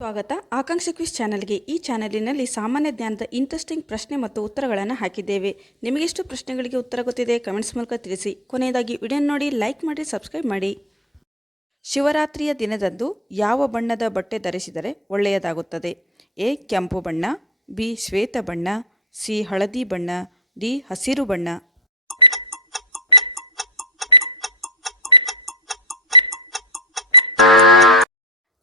ಸ್ವಾಗತ ಆಕಾಂಕ್ಷ ಕ್ವಿಜ್ ಚಾನೆಲ್ಗೆ. ಈ ಚಾನೆಲಿನಲ್ಲಿ ಸಾಮಾನ್ಯ ಜ್ಞಾನದ ಇಂಟ್ರೆಸ್ಟಿಂಗ್ ಪ್ರಶ್ನೆ ಮತ್ತು ಉತ್ತರಗಳನ್ನು ಹಾಕಿದ್ದೇವೆ. ನಿಮಗೆಷ್ಟು ಪ್ರಶ್ನೆಗಳಿಗೆ ಉತ್ತರ ಗೊತ್ತಿದೆ ಕಮೆಂಟ್ಸ್ ಮೂಲಕ ತಿಳಿಸಿ. ಕೊನೆಯದಾಗಿ ವಿಡಿಯೋ ನೋಡಿ, ಲೈಕ್ ಮಾಡಿ, ಸಬ್ಸ್ಕ್ರೈಬ್ ಮಾಡಿ. ಶಿವರಾತ್ರಿಯ ದಿನದಂದು ಯಾವ ಬಣ್ಣದ ಬಟ್ಟೆ ಧರಿಸಿದರೆ ಒಳ್ಳೆಯದಾಗುತ್ತದೆ? ಎ ಕೆಂಪು ಬಣ್ಣ, ಬಿ ಶ್ವೇತ ಬಣ್ಣ, ಸಿ ಹಳದಿ ಬಣ್ಣ, ಡಿ ಹಸಿರು ಬಣ್ಣ.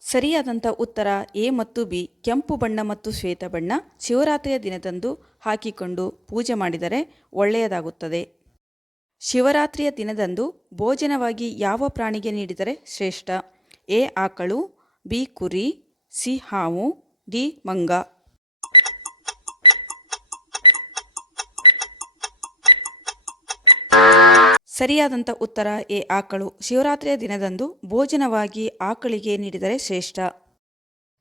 ಸರಿಯಾದಂಥ ಉತ್ತರ ಎ ಮತ್ತು ಬಿ. ಕೆಂಪು ಬಣ್ಣ ಮತ್ತು ಶ್ವೇತ ಬಣ್ಣ ಶಿವರಾತ್ರಿಯ ದಿನದಂದು ಹಾಕಿಕೊಂಡು ಪೂಜೆ ಮಾಡಿದರೆ ಒಳ್ಳೆಯದಾಗುತ್ತದೆ. ಶಿವರಾತ್ರಿಯ ದಿನದಂದು ಭೋಜನವಾಗಿ ಯಾವ ಪ್ರಾಣಿಗೆ ನೀಡಿದರೆ ಶ್ರೇಷ್ಠ? ಎ ಆಕಳು, ಬಿ ಕುರಿ, ಸಿ ಹಾವು, ಡಿ ಮಂಗ. ಸರಿಯಾದಂಥ ಉತ್ತರ ಎ ಆಕಳು. ಶಿವರಾತ್ರಿಯ ದಿನದಂದು ಭೋಜನವಾಗಿ ಆಕಳಿಗೆ ನೀಡಿದರೆ ಶ್ರೇಷ್ಠ.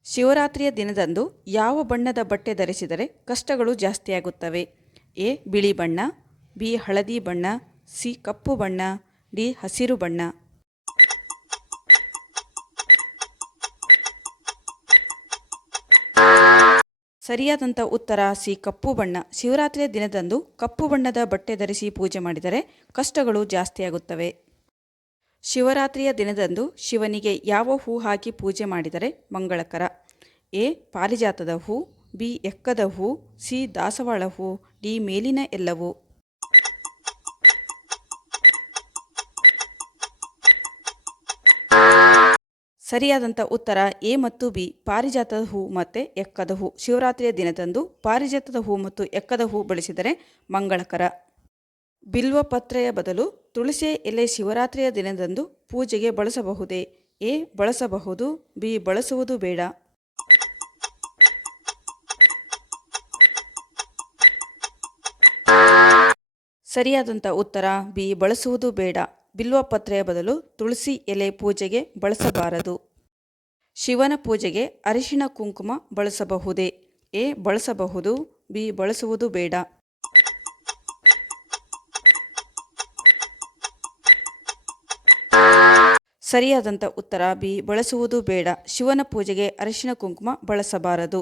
ಶಿವರಾತ್ರಿಯ ದಿನದಂದು ಯಾವ ಬಣ್ಣದ ಬಟ್ಟೆ ಧರಿಸಿದರೆ ಕಷ್ಟಗಳು ಜಾಸ್ತಿಯಾಗುತ್ತವೆ? ಎ ಬಿಳಿ ಬಣ್ಣ, ಬಿ ಹಳದಿ ಬಣ್ಣ, ಸಿ ಕಪ್ಪು ಬಣ್ಣ, ಡಿ ಹಸಿರು ಬಣ್ಣ. ಸರಿಯಾದಂಥ ಉತ್ತರ ಸಿ ಕಪ್ಪು ಬಣ್ಣ. ಶಿವರಾತ್ರಿಯ ದಿನದಂದು ಕಪ್ಪು ಬಣ್ಣದ ಬಟ್ಟೆ ಧರಿಸಿ ಪೂಜೆ ಮಾಡಿದರೆ ಕಷ್ಟಗಳು ಜಾಸ್ತಿಯಾಗುತ್ತವೆ. ಶಿವರಾತ್ರಿಯ ದಿನದಂದು ಶಿವನಿಗೆ ಯಾವ ಹೂ ಹಾಕಿ ಪೂಜೆ ಮಾಡಿದರೆ ಮಂಗಳಕರ? ಎ ಪಾರಿಜಾತದ ಹೂ, ಬಿ ಎಕ್ಕದ ಹೂ, ಸಿ ದಾಸವಾಳ ಹೂ, ಡಿ ಮೇಲಿನ ಎಲ್ಲವೂ. ಸರಿಯಾದಂಥ ಉತ್ತರ ಎ ಮತ್ತು ಬಿ. ಪಾರಿಜಾತದ ಹೂ ಮತ್ತು ಎಕ್ಕದ ಹೂ. ಶಿವರಾತ್ರಿಯ ದಿನದಂದು ಪಾರಿಜಾತದ ಹೂ ಮತ್ತು ಎಕ್ಕದ ಹೂ ಬಳಸಿದರೆ ಮಂಗಳಕರ. ಬಿಲ್ವ ಪತ್ರೆಯ ಬದಲು ತುಳಸಿಯ ಎಲೆ ಶಿವರಾತ್ರಿಯ ದಿನದಂದು ಪೂಜೆಗೆ ಬಳಸಬಹುದೇ? ಎ ಬಳಸಬಹುದು, ಬಿ ಬಳಸುವುದು ಬೇಡ. ಸರಿಯಾದಂಥ ಉತ್ತರ ಬಿ ಬಳಸುವುದು ಬೇಡ. ಬಿಲ್ವ ಪತ್ರೆಯ ಬದಲು ತುಳಸಿ ಎಲೆ ಪೂಜೆಗೆ ಬಳಸಬಾರದು. ಶಿವನ ಪೂಜೆಗೆ ಅರಿಶಿಣ ಕುಂಕುಮ ಬಳಸಬಹುದೇ? ಎ ಬಳಸಬಹುದು, ಬಿ ಬಳಸುವುದು ಬೇಡ. ಸರಿಯಾದಂಥ ಉತ್ತರ ಬಿ ಬಳಸುವುದು ಬೇಡ. ಶಿವನ ಪೂಜೆಗೆ ಅರಿಶಿಣ ಕುಂಕುಮ ಬಳಸಬಾರದು.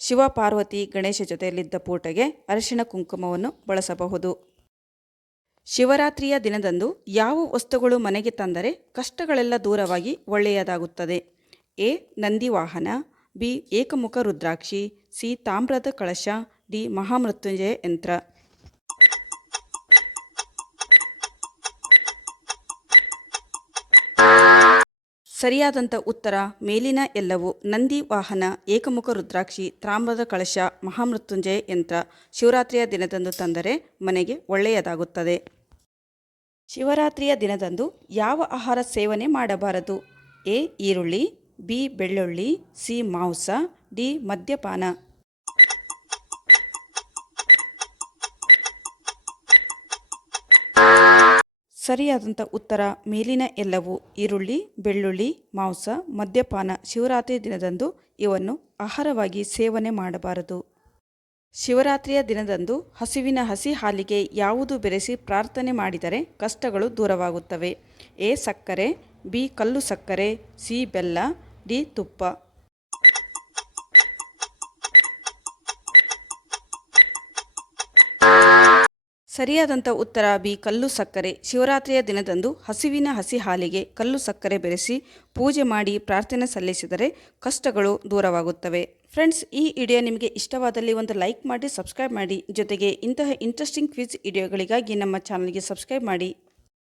ಶಿವ ಪಾರ್ವತಿ ಗಣೇಶ ಜೊತೆಯಲ್ಲಿದ್ದ ಪೂಟೆಗೆ ಅರಿಶಿಣ ಕುಂಕುಮವನ್ನು ಬಳಸಬಹುದು. ಶಿವರಾತ್ರಿಯ ದಿನದಂದು ಯಾವ ವಸ್ತುಗಳು ಮನೆಗೆ ತಂದರೆ ಕಷ್ಟಗಳೆಲ್ಲ ದೂರವಾಗಿ ಒಳ್ಳೆಯದಾಗುತ್ತದೆ? ಎ ನಂದಿ ವಾಹನ, ಬಿ ಏಕಮುಖ ರುದ್ರಾಕ್ಷಿ, ಸಿ ತಾಮ್ರದ ಕಳಶ, ಡಿ ಮಹಾಮೃತ್ಯುಂಜಯ ಯಂತ್ರ. ಸರಿಯಾದಂಥ ಉತ್ತರ ಮೇಲಿನ ಎಲ್ಲವೂ. ನಂದಿ ವಾಹನ, ಏಕಮುಖ ರುದ್ರಾಕ್ಷಿ, ತಾಮ್ರದ ಕಳಶ, ಮಹಾಮೃತ್ಯುಂಜಯ ಯಂತ್ರ ಶಿವರಾತ್ರಿಯ ದಿನದಂದು ತಂದರೆ ಮನೆಗೆ ಒಳ್ಳೆಯದಾಗುತ್ತದೆ. ಶಿವರಾತ್ರಿಯ ದಿನದಂದು ಯಾವ ಆಹಾರ ಸೇವನೆ ಮಾಡಬಾರದು? ಎ ಈರುಳ್ಳಿ, ಬಿ ಬೆಳ್ಳುಳ್ಳಿ, ಸಿ ಮಾಂಸ, ಡಿ ಮದ್ಯಪಾನ. ಸರಿಯಾದಂಥ ಉತ್ತರ ಮೇಲಿನ ಎಲ್ಲವೂ. ಈರುಳ್ಳಿ, ಬೆಳ್ಳುಳ್ಳಿ, ಮಾಂಸ, ಮದ್ಯಪಾನ ಶಿವರಾತ್ರಿ ದಿನದಂದು ಇವನ್ನು ಆಹಾರವಾಗಿ ಸೇವನೆ ಮಾಡಬಾರದು. ಶಿವರಾತ್ರಿಯ ದಿನದಂದು ಹಸುವಿನ ಹಸಿ ಹಾಲಿಗೆ ಯಾವುದು ಬೆರೆಸಿ ಪ್ರಾರ್ಥನೆ ಮಾಡಿದರೆ ಕಷ್ಟಗಳು ದೂರವಾಗುತ್ತವೆ? ಎ ಸಕ್ಕರೆ, ಬಿ ಕಲ್ಲು ಸಕ್ಕರೆ, ಸಿ ಬೆಲ್ಲ, ಡಿ ತುಪ್ಪ. ಸರಿಯಾದಂಥ ಉತ್ತರ ಬಿ ಕಲ್ಲು ಸಕ್ಕರೆ. ಶಿವರಾತ್ರಿಯ ದಿನದಂದು ಹಸುವಿನ ಹಸಿ ಹಾಲಿಗೆ ಕಲ್ಲು ಸಕ್ಕರೆ ಬೆರೆಸಿ ಪೂಜೆ ಮಾಡಿ ಪ್ರಾರ್ಥನೆ ಸಲ್ಲಿಸಿದರೆ ಕಷ್ಟಗಳು ದೂರವಾಗುತ್ತವೆ. ಫ್ರೆಂಡ್ಸ್, ಈ ವಿಡಿಯೋ ನಿಮಗೆ ಇಷ್ಟವಾದಲ್ಲಿ ಒಂದು ಲೈಕ್ ಮಾಡಿ, ಸಬ್ಸ್ಕ್ರೈಬ್ ಮಾಡಿ. ಜೊತೆಗೆ ಇಂತಹ ಇಂಟ್ರೆಸ್ಟಿಂಗ್ ಕ್ವಿಜ್ ವಿಡಿಯೋಗಳಿಗಾಗಿ ನಮ್ಮ ಚಾನಲ್ಗೆ ಸಬ್ಸ್ಕ್ರೈಬ್ ಮಾಡಿ.